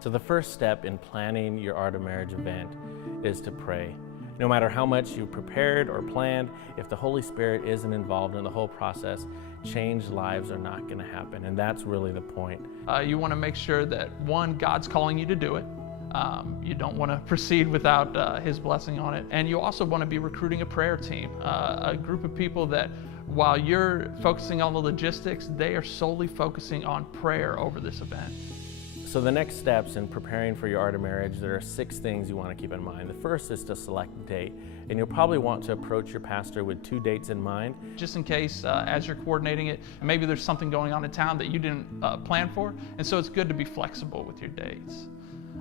So the first step in planning your art of marriage event is to pray. No matter how much you prepared or planned, if the Holy Spirit isn't involved in the whole process, changed lives are not going to happen, and that's really the point. You want to make sure that, one, God's calling you to do it. You don't want to proceed without His blessing on it. And you also want to be recruiting a prayer team, a group of people that, while you're focusing on the logistics, they are solely focusing on prayer over this event. So the next steps in preparing for your art of marriage, there are 6 things you want to keep in mind. The first is to select a date, and you'll probably want to approach your pastor with 2 dates in mind. Just in case, as you're coordinating it, maybe there's something going on in town that you didn't plan for, and so it's good to be flexible with your dates.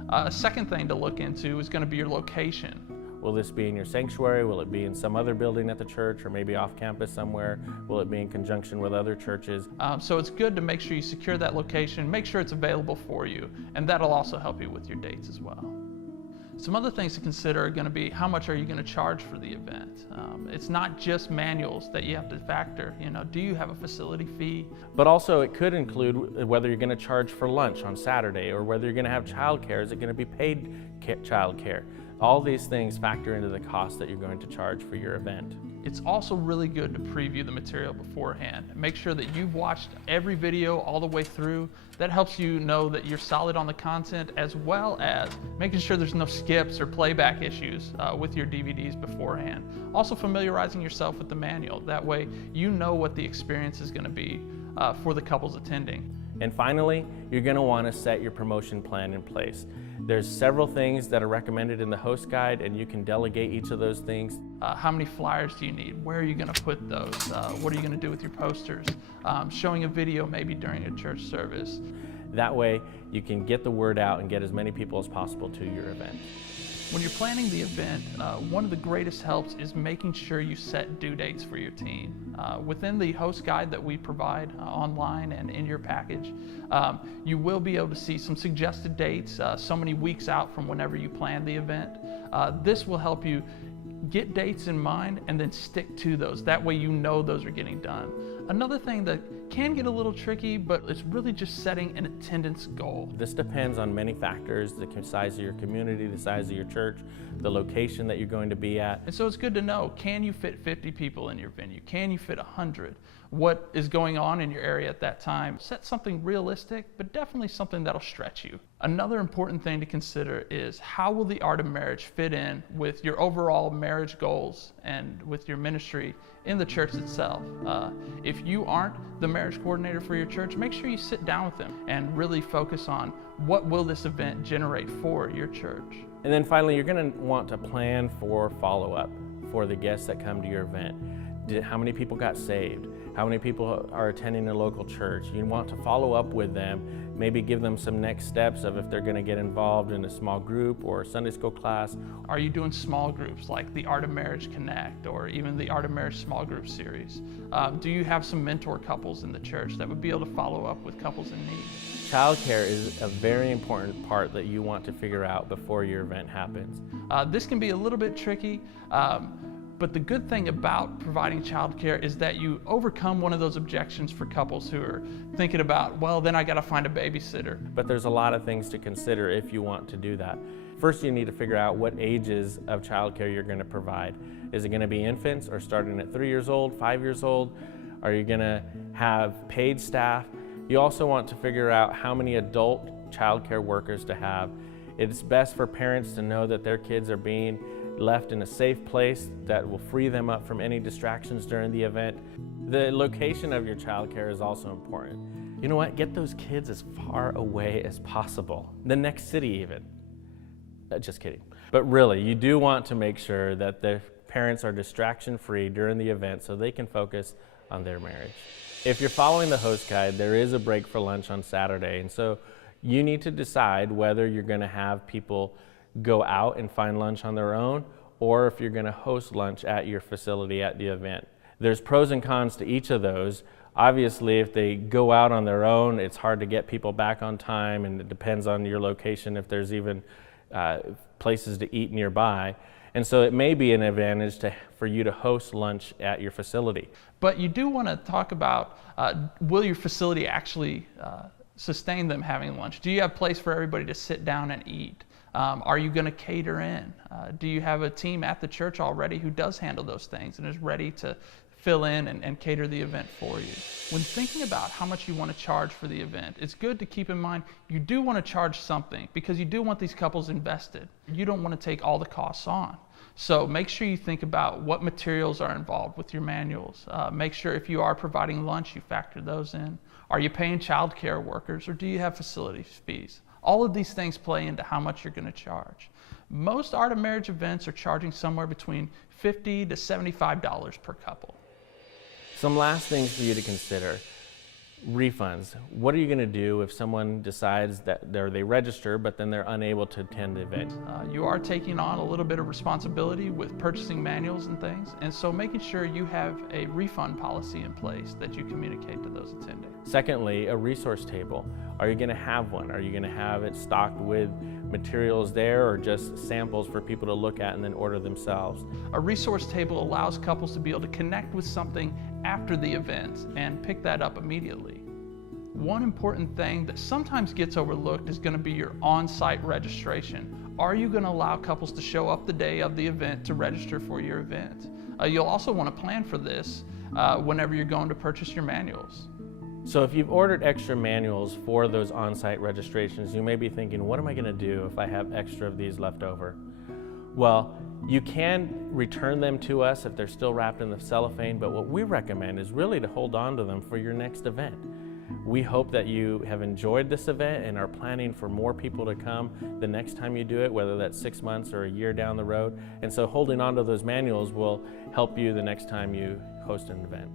A second thing to look into is going to be your location. Will this be in your sanctuary? Will it be in some other building at the church, or maybe off campus somewhere? Will it be in conjunction with other churches? So it's good to make sure you secure that location, make sure it's available for you, and that'll also help you with your dates as well. Some other things to consider are going to be, how much are you going to charge for the event? It's not just manuals that you have to factor. Do you have a facility fee? But also it could include whether you're going to charge for lunch on Saturday, or whether you're going to have childcare. Is it going to be paid childcare? All these things factor into the cost that you're going to charge for your event. It's also really good to preview the material beforehand. Make sure that you've watched every video all the way through. That helps you know that you're solid on the content, as well as making sure there's no skips or playback issues with your DVDs beforehand. Also familiarizing yourself with the manual. That way you know what the experience is going to be for the couples attending. And finally, you're going to want to set your promotion plan in place. There's several things that are recommended in the host guide, and you can delegate each of those things. How many flyers do you need? Where are you going to put those? What are you going to do with your posters? Showing a video maybe during a church service. That way you can get the word out and get as many people as possible to your event. When you're planning the event, one of the greatest helps is making sure you set due dates for your team. Within the host guide that we provide online and in your package, you will be able to see some suggested dates so many weeks out from whenever you plan the event. This will help you get dates in mind and then stick to those. That way you know those are getting done. Another thing that can get a little tricky, but it's really just setting an attendance goal. This depends on many factors: the size of your community, the size of your church, the location that you're going to be at. And so it's good to know, can you fit 50 people in your venue? Can you fit 100? What is going on in your area at that time? Set something realistic, but definitely something that'll stretch you. Another important thing to consider is, how will the art of marriage fit in with your overall marriage goals and with your ministry in the church itself? If you aren't the marriage coordinator for your church, make sure you sit down with them and really focus on, what will this event generate for your church? And then finally, you're going to want to plan for follow-up for the guests that come to your event. How many people got saved? How many people are attending a local church? You want to follow up with them, maybe give them some next steps of if they're going to get involved in a small group or a Sunday school class. Are you doing small groups like the Art of Marriage Connect or even the Art of Marriage Small Group Series? Do you have some mentor couples in the church that would be able to follow up with couples in need? Childcare is a very important part that you want to figure out before your event happens. This can be a little bit tricky. But the good thing about providing childcare is that you overcome one of those objections for couples who are thinking about, well, then I got to find a babysitter. But there's a lot of things to consider if you want to do that. First, you need to figure out what ages of childcare you're going to provide. Is it going to be infants, or starting at 3 years old, 5 years old? Are you going to have paid staff? You also want to figure out how many adult childcare workers to have. It's best for parents to know that their kids are being left in a safe place that will free them up from any distractions during the event. The location of your childcare is also important. You know what? Get those kids as far away as possible. The next city even. Just kidding. But really, you do want to make sure that the parents are distraction-free during the event so they can focus on their marriage. If you're following the host guide, there is a break for lunch on Saturday, and so you need to decide whether you're going to have people go out and find lunch on their own, or if you're going to host lunch at your facility at the event. There's pros and cons to each of those. Obviously, if they go out on their own, it's hard to get people back on time, and it depends on your location if there's even places to eat nearby. And so it may be an advantage for you to host lunch at your facility. But you do want to talk about, will your facility actually sustain them having lunch? Do you have a place for everybody to sit down and eat? Are you going to cater in? Do you have a team at the church already who does handle those things and is ready to fill in and cater the event for you? When thinking about how much you want to charge for the event, it's good to keep in mind you do want to charge something because you do want these couples invested. You don't want to take all the costs on. So make sure you think about what materials are involved with your manuals. Make sure if you are providing lunch, you factor those in. Are you paying child care workers, or do you have facility fees? All of these things play into how much you're going to charge. Most Art of Marriage events are charging somewhere between $50 to $75 per couple. Some last things for you to consider. Refunds. What are you going to do if someone decides that they register but then they're unable to attend the event? You are taking on a little bit of responsibility with purchasing manuals and things, and so making sure you have a refund policy in place that you communicate to those attending. Secondly, a resource table. Are you going to have one? Are you going to have it stocked with materials there or just samples for people to look at and then order themselves? A resource table allows couples to be able to connect with something after the event and pick that up immediately. One important thing that sometimes gets overlooked is going to be your on-site registration. Are you going to allow couples to show up the day of the event to register for your event? You'll also want to plan for this whenever you're going to purchase your manuals. So if you've ordered extra manuals for those on-site registrations, you may be thinking, what am I going to do if I have extra of these left over? Well, you can return them to us if they're still wrapped in the cellophane, but what we recommend is really to hold on to them for your next event. We hope that you have enjoyed this event and are planning for more people to come the next time you do it, whether that's 6 months or a year down the road. And so holding on to those manuals will help you the next time you host an event.